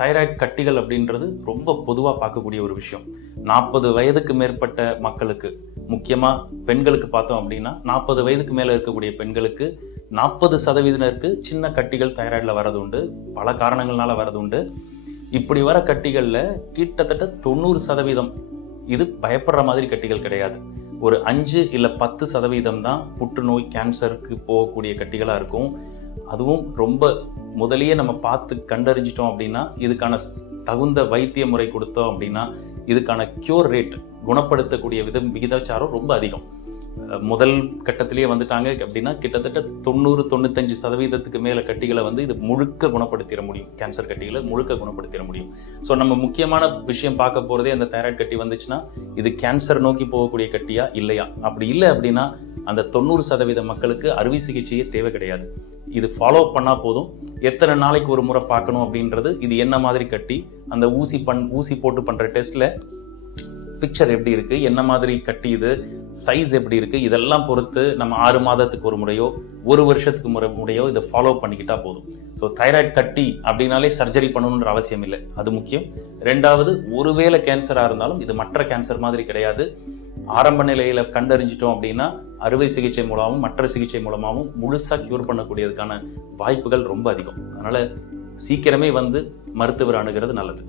Thyroid கட்டிகள் அப்படின்றது ரொம்ப பொதுவாக பார்க்கக்கூடிய ஒரு விஷயம். நாற்பது வயதுக்கு மேற்பட்ட மக்களுக்கு முக்கியமாக பெண்களுக்கு பார்த்தோம் அப்படின்னா நாற்பது வயதுக்கு மேலே இருக்கக்கூடிய பெண்களுக்கு நாற்பது சதவீதத்தினருக்கு சின்ன கட்டிகள் தைராய்டில் வரது உண்டு. பல காரணங்கள்னால வரது உண்டு. இப்படி வர கட்டிகளில் கிட்டத்தட்ட தொண்ணூறு சதவீதம் இது பயப்படுற மாதிரி கட்டிகள் கிடையாது. ஒரு அஞ்சு இல்லை பத்து சதவீதம் தான் புற்றுநோய் கேன்சருக்கு போகக்கூடிய கட்டிகளாக இருக்கும். அதுவும் ரொம்ப முதலியே நம்ம பார்த்து கண்டறிஞ்சிட்டோம் அப்படின்னா இதுக்கான தகுந்த வைத்திய முறை கொடுத்தோம் அப்படின்னா இதுக்கான கியூர் ரேட் குணப்படுத்தக்கூடிய விதம் விகிதாச்சாரம் ரொம்ப அதிகம். முதல் கட்டத்திலேயே வந்துட்டாங்க அப்படின்னா கிட்டத்தட்ட தொண்ணூறு தொண்ணூத்தஞ்சு சதவீதத்துக்கு மேலே கட்டிகளை வந்து இது முழுக்க குணப்படுத்திட முடியும். கேன்சர் கட்டிகளை முழுக்க குணப்படுத்திட முடியும். ஸோ நம்ம முக்கியமான விஷயம் பார்க்க போகிறதே அந்த தைராய்டு கட்டி வந்துச்சுன்னா இது கேன்சர் நோக்கி போகக்கூடிய கட்டியா இல்லையா? அப்படி இல்லை அப்படின்னா அந்த தொண்ணூறு சதவீத மக்களுக்கு அறுவை சிகிச்சையே தேவை கிடையாது. இது ஃபாலோ பண்ணா போதும். எத்தனை நாளைக்கு ஒரு முறை பார்க்கணும் அப்படின்றது இது என்ன மாதிரி கட்டி அந்த ஊசி பண் ஊசி போட்டு பண்ற டெஸ்ட்ல பிக்சர் எப்படி இருக்கு என்ன மாதிரி கட்டி இது சைஸ் எப்படி இருக்கு இதெல்லாம் பொறுத்து நம்ம ஆறு மாதத்துக்கு ஒரு முறையோ ஒரு வருஷத்துக்கு முறை முறையோ இதை ஃபாலோ பண்ணிக்கிட்டா போதும். ஸோ தைராய்டு கட்டி அப்படின்னாலே சர்ஜரி பண்ணணுன்ற அவசியம் இல்லை. அது முக்கியம். ரெண்டாவது ஒருவேளை கேன்சராக இருந்தாலும் இது மற்ற கேன்சர் மாதிரி கிடையாது. ஆரம்ப நிலையில் கண்டறிஞ்சிட்டோம் அப்படின்னா அறுவை சிகிச்சை மூலமாகவும் மற்ற சிகிச்சை மூலமாகவும் முழுசாக க்யூர் பண்ணக்கூடியதுக்கான வாய்ப்புகள் ரொம்ப அதிகம். அதனால் சீக்கிரமே வந்து மருத்துவர் அணுகிறது நல்லது.